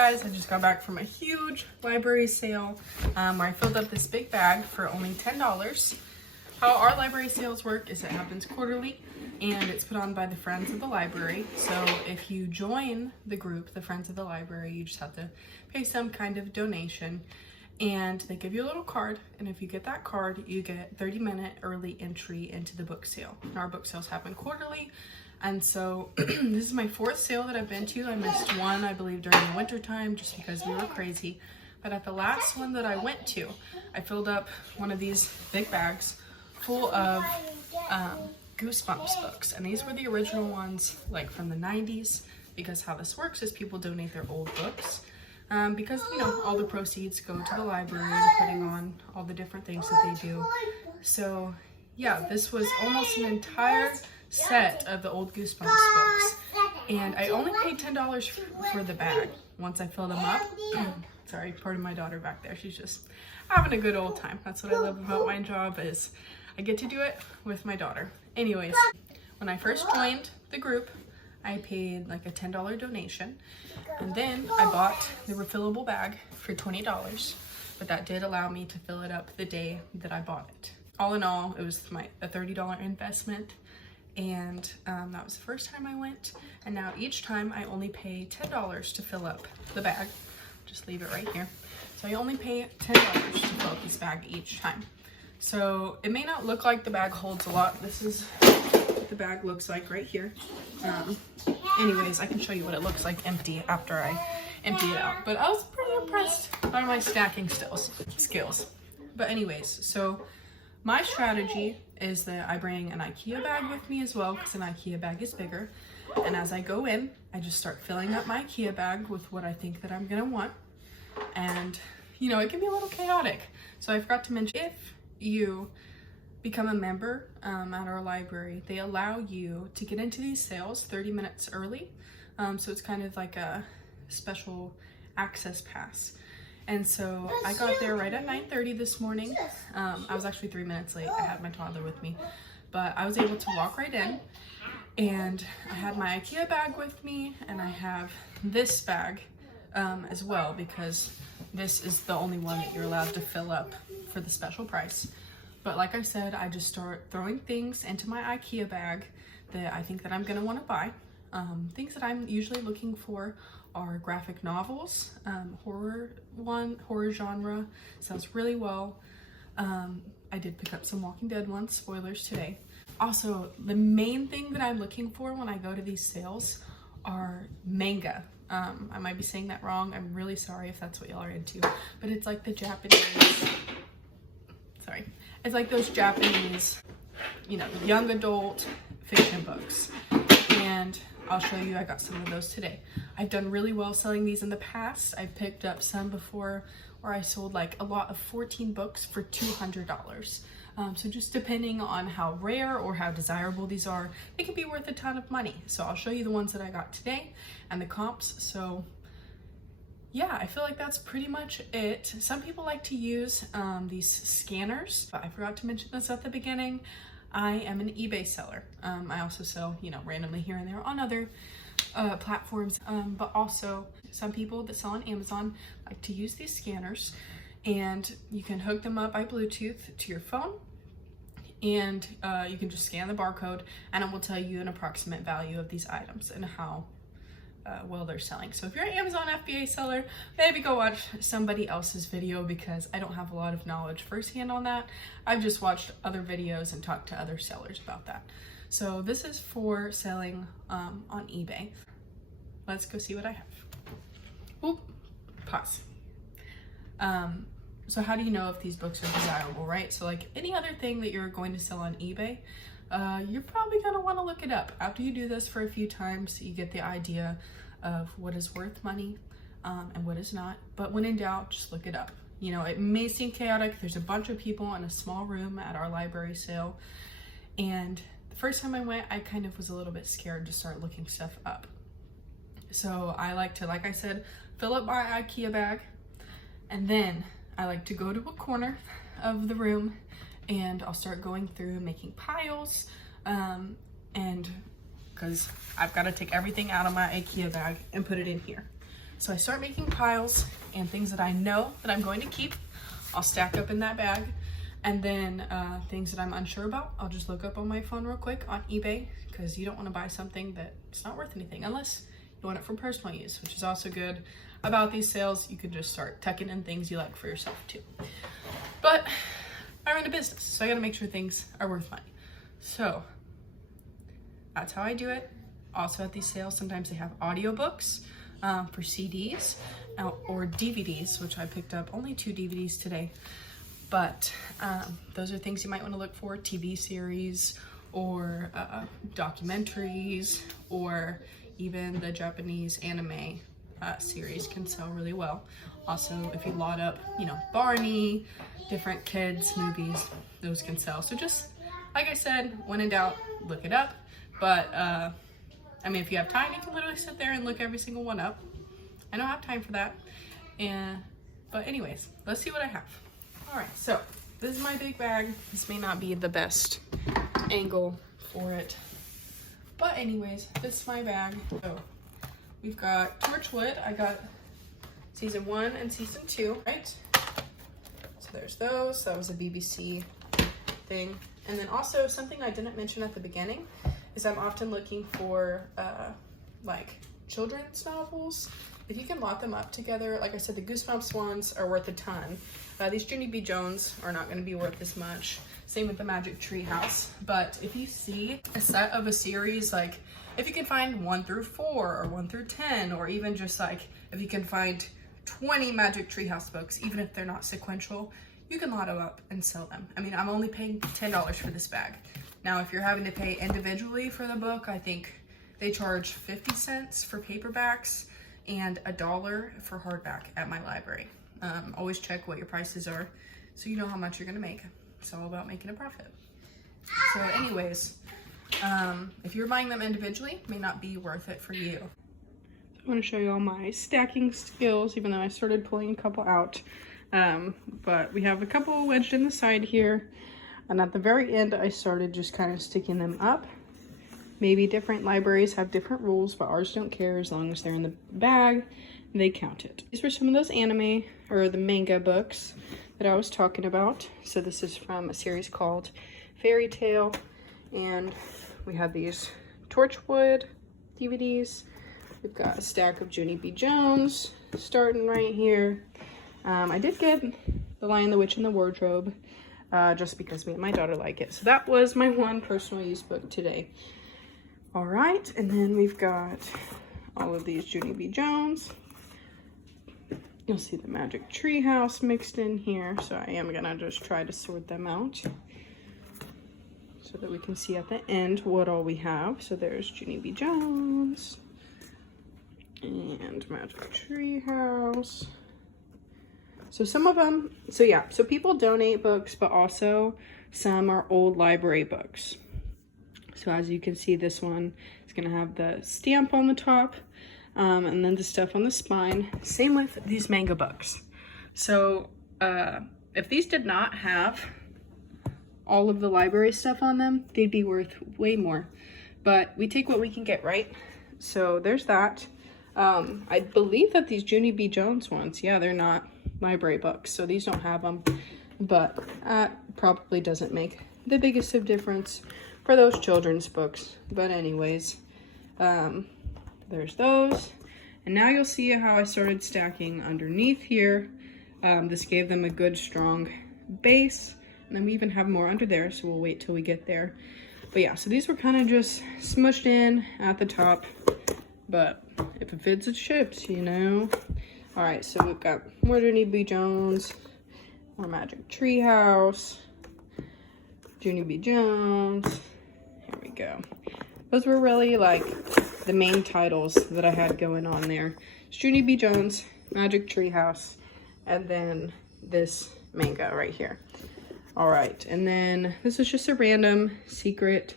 guys, I just got back from a huge library sale where I filled up this big bag for only $10. How our library sales work is it happens quarterly and it's put on by the Friends of the Library. So if you join the group, the Friends of the Library, you just have to pay some kind of donation and they give you a little card, and if you get that card, you get 30-minute early entry into the book sale. And our book sales happen quarterly. And so this is my fourth sale that I've been to. I missed one, I believe, during the winter time just because we were crazy. But at the last one that I went to, I filled up one of these big bags full of Goosebumps books. And these were the original ones, like from the 90s, because how this works is people donate their old books. Because, you know, all the proceeds go to the library and putting on all the different things that they do. So, yeah, this was almost an entire set of the old Goosebumps books, and I only paid $10 for the bag once I filled them up. Sorry, pardon my daughter back there, she's just having a good old time. That's what I love about my job, is I get to do it with my daughter. Anyways, when I first joined the group, I paid like a $10 donation, and then I bought the refillable bag for $20, but that did allow me to fill it up the day that I bought it. All in all, it was a $30 investment. And that was the first time I went, and now each time I only pay $10 to fill up the bag. Just leave it right here. So I only pay $10 to fill up this bag each time. So it may not look like the bag holds a lot. This is what the bag looks like right here. Anyways, I can show you what it looks like empty after I empty it out. But I was pretty impressed by my stacking skills. But anyways, so my strategy is that I bring an IKEA bag with me as well, because an IKEA bag is bigger. And as I go in, I just start filling up my IKEA bag with what I think that I'm gonna want. And, you know, it can be a little chaotic. So I forgot to mention, if you become a member at our library, they allow you to get into these sales 30 minutes early. So it's kind of like a special access pass. And so I got there right at 9:30 this morning. I was actually 3 minutes late. I had my toddler with me, but I was able to walk right in, and I had my IKEA bag with me, and I have this bag as well, because this is the only one that you're allowed to fill up for the special price. But like I said, I just start throwing things into my IKEA bag that I think that I'm gonna wanna buy. Things that I'm usually looking for are graphic novels, horror genre, sells really well. I did pick up some Walking Dead ones, spoilers today. Also, the main thing that I'm looking for when I go to these sales are manga. I might be saying that wrong, I'm really sorry if that's what y'all are into, but it's like the Japanese, it's like those Japanese, you know, young adult fiction books. And I'll show you, I got some of those today. I've done really well selling these in the past. I've picked up some before where I sold like a lot of 14 books for $200. So just depending on how rare or how desirable these are, they can be worth a ton of money. So I'll show you the ones that I got today and the comps. So yeah, I feel like that's pretty much it. Some people like to use these scanners, but I forgot to mention this at the beginning. I am an eBay seller. I also sell, you know, randomly here and there on other platforms, but also some people that sell on Amazon like to use these scanners, and you can hook them up by Bluetooth to your phone, and you can just scan the barcode, and it will tell you an approximate value of these items and how well they're selling. So if you're an Amazon FBA seller, maybe go watch somebody else's video, because I don't have a lot of knowledge firsthand on that. I've just watched other videos and talked to other sellers about that. So this is for selling on eBay. Let's go see what I have. Oop, pause. So how do you know if these books are desirable, right? So like any other thing that you're going to sell on eBay, you're probably gonna wanna look it up. After you do this for a few times, you get the idea of what is worth money and what is not. But when in doubt, just look it up. You know, it may seem chaotic. There's a bunch of people in a small room at our library sale. And the first time I went, I kind of was a little bit scared to start looking stuff up. So I like to, like I said, fill up my IKEA bag, and then I like to go to a corner of the room and I'll start going through making piles, and because I've got to take everything out of my IKEA bag and put it in here. So I start making piles, and things that I know that I'm going to keep, I'll stack up in that bag. And then things that I'm unsure about, I'll just look up on my phone real quick on eBay, because you don't want to buy something that's not worth anything unless you want it for personal use, which is also good about these sales. You can just start tucking in things you like for yourself too. But I run a business, so I gotta make sure things are worth money. So that's how I do it. Also at these sales, sometimes they have audiobooks for CDs or DVDs, which I picked up only 2 DVDs today. But those are things you might want to look for, TV series or documentaries, or even the Japanese anime series can sell really well. Also, if you lot up, you know, Barney, different kids movies, those can sell. So just, like I said, when in doubt, look it up. But I mean, if you have time, you can literally sit there and look every single one up. I don't have time for that. But anyways, let's see what I have. All right, so this is my big bag. This may not be the best angle for it, but anyways, this is my bag. So we've got Torchwood. I got season 1 and season 2, right? So there's those. That was a BBC thing. And then also something I didn't mention at the beginning is I'm often looking for like children's novels. If you can lot them up together, like I said, the Goosebumps ones are worth a ton. These Junie B. Jones are not going to be worth as much. Same with the Magic Tree House. But if you see a set of a series, like if you can find 1 through 4 or 1 through 10, or even just like if you can find 20 Magic Tree House books, even if they're not sequential, you can lot them up and sell them. I mean, I'm only paying $10 for this bag. Now, if you're having to pay individually for the book, I think they charge 50 cents for paperbacks and $1 for hardback at my library. Always check what your prices are so you know how much you're gonna make. It's all about making a profit. So anyways, if you're buying them individually, it may not be worth it for you. I want to show you all my stacking skills, even though I started pulling a couple out. But we have a couple wedged in the side here. And at the very end, I started just kind of sticking them up. Maybe different libraries have different rules, but ours don't care as long as they're in the bag, they count it. These were some of those anime or the manga books that I was talking about. So this is from a series called Fairy Tail, and we have these Torchwood DVDs. We've got a stack of Junie B. Jones starting right here. I did get The Lion, the Witch, and the Wardrobe just because me and my daughter like it. So that was my one personal use book today. All right, and then we've got all of these Junie B. Jones. You'll see the Magic Tree House mixed in here, so I am gonna just try to sort them out so that we can see at the end what all we have. So there's Junie B. Jones and Magic Tree House. So some of them, so yeah, so people donate books, but also some are old library books. So as you can see, this one is gonna have the stamp on the top, and then the stuff on the spine. Same with these manga books. So if these did not have all of the library stuff on them, they'd be worth way more. But we take what we can get, right? So there's that. I believe that these Junie B. Jones ones, yeah, they're not library books, so these don't have them. But probably doesn't make the biggest of difference for those children's books. But anyways, there's those. And now you'll see how I started stacking underneath here. This gave them a good strong base, and then we even have more under there, so we'll wait till we get there. But yeah, so these were kind of just smushed in at the top, but if it fits, it ships, you know. All right, so we've got more Junie B. Jones, more Magic Tree House, Junie B. Jones. Here we go. Those were really like the main titles that I had going on there. It's Junie B. Jones, Magic Tree House, and then this manga right here. All right, and then this is just a random Secret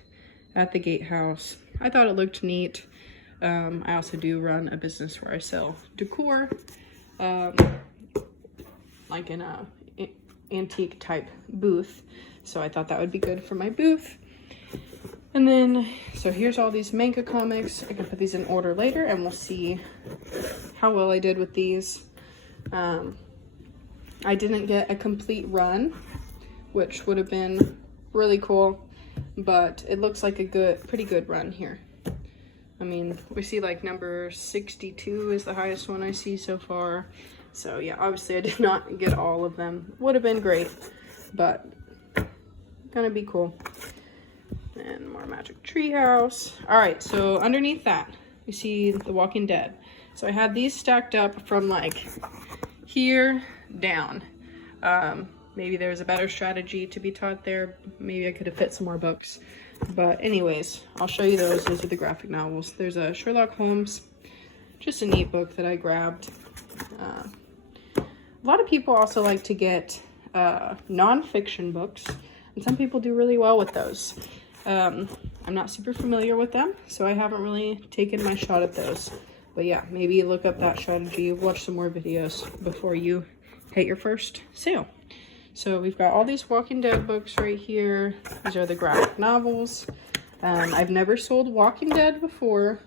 at the Gatehouse. I thought it looked neat. I also do run a business where I sell decor, like in a antique type booth. So I thought that would be good for my booth. And then, so here's all these manga comics. I can put these in order later and we'll see how well I did with these. I didn't get a complete run, which would have been really cool, but it looks like a pretty good run here. I mean, we see like number 62 is the highest one I see so far. So yeah, obviously I did not get all of them. Would have been great, but gonna be cool. And more Magic Treehouse. All right, so underneath that, we see The Walking Dead. So I had these stacked up from like here down. Maybe there's a better strategy to be taught there. Maybe I could have fit some more books. But anyways, I'll show you those. Those are the graphic novels. There's a Sherlock Holmes, just a neat book that I grabbed. A lot of people also like to get non-fiction books, and some people do really well with those. I'm not super familiar with them, so I haven't really taken my shot at those. But yeah, maybe look up that strategy, watch some more videos before you hit your first sale. So we've got all these Walking Dead books right here. These are the graphic novels. I've never sold Walking Dead before.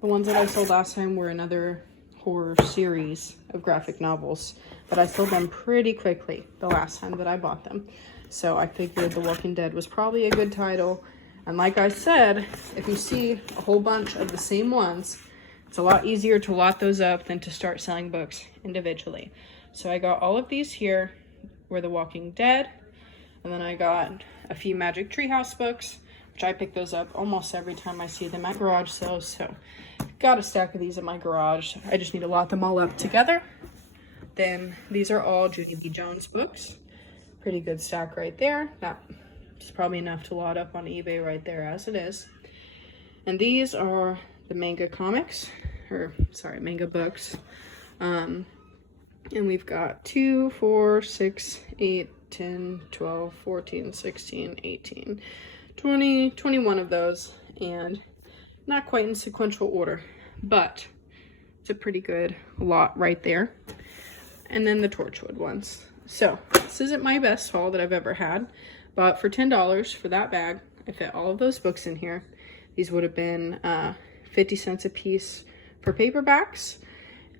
The ones that I sold last time were another horror series of graphic novels, but I sold them pretty quickly the last time that I bought them. So I figured The Walking Dead was probably a good title. And like I said, if you see a whole bunch of the same ones, it's a lot easier to lot those up than to start selling books individually. So I got all of these here were The Walking Dead, and then I got a few Magic Treehouse books, which I pick those up almost every time I see them at garage sales. So got a stack of these in my garage. I just need to lot them all up together. Then these are all Judy Lee Jones books. Pretty good stack right there. That's probably enough to lot up on eBay right there as it is. And these are the manga comics, manga books. And we've got 2, 4, 6, 8, 10, 12, 14, 16, 18, 20, 21 of those, and not quite in sequential order, but it's a pretty good lot right there. And then the Torchwood ones. So this isn't my best haul that I've ever had, but for $10 for that bag, I fit all of those books in here. These would have been 50 cents a piece for paperbacks,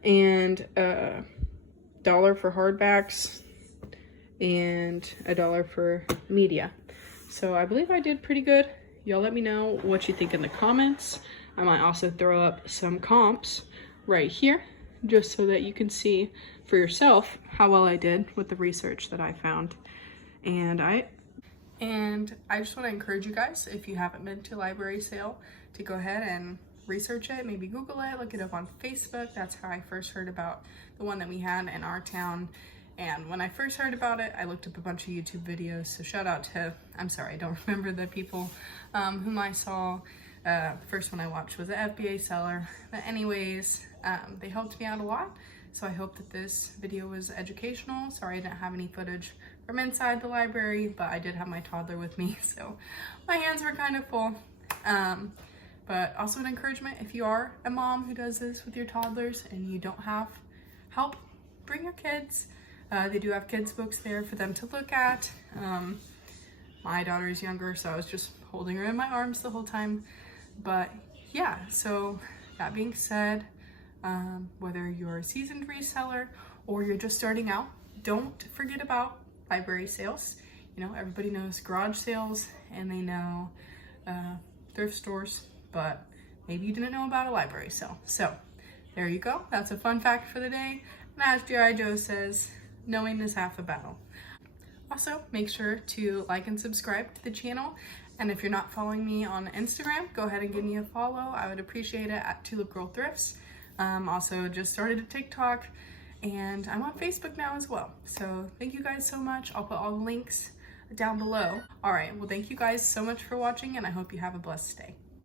and $1 for hardbacks, and $1 for media. So I believe I did pretty good. Y'all let me know what you think in the comments. I might also throw up some comps right here, just so that you can see for yourself how well I did with the research that I found. And I just want to encourage you guys, if you haven't been to a library sale, to go ahead and research it, maybe Google it, look it up on Facebook. That's how I first heard about the one that we had in our town. And when I first heard about it, I looked up a bunch of YouTube videos. So shout out to, I'm sorry, I don't remember the people whom I saw. First one I watched was the FBA seller. But anyways, they helped me out a lot. So I hope that this video was educational. Sorry I didn't have any footage from inside the library, but I did have my toddler with me, so my hands were kind of full. But also an encouragement, if you are a mom who does this with your toddlers and you don't have help, bring your kids. They do have kids books there for them to look at. My daughter is younger, so I was just holding her in my arms the whole time. But yeah, so that being said, whether you're a seasoned reseller or you're just starting out, don't forget about library sales. You know, everybody knows garage sales and they know thrift stores, but maybe you didn't know about a library sale. So there you go. That's a fun fact for the day. And as G.I. Joe says, knowing is half the battle. Also, make sure to like and subscribe to the channel. And if you're not following me on Instagram, go ahead and give me a follow. I would appreciate it at Tulip Girl Thrifts. Also just started a TikTok and I'm on Facebook now as well. So thank you guys so much. I'll put all the links down below. All right, well, thank you guys so much for watching and I hope you have a blessed day.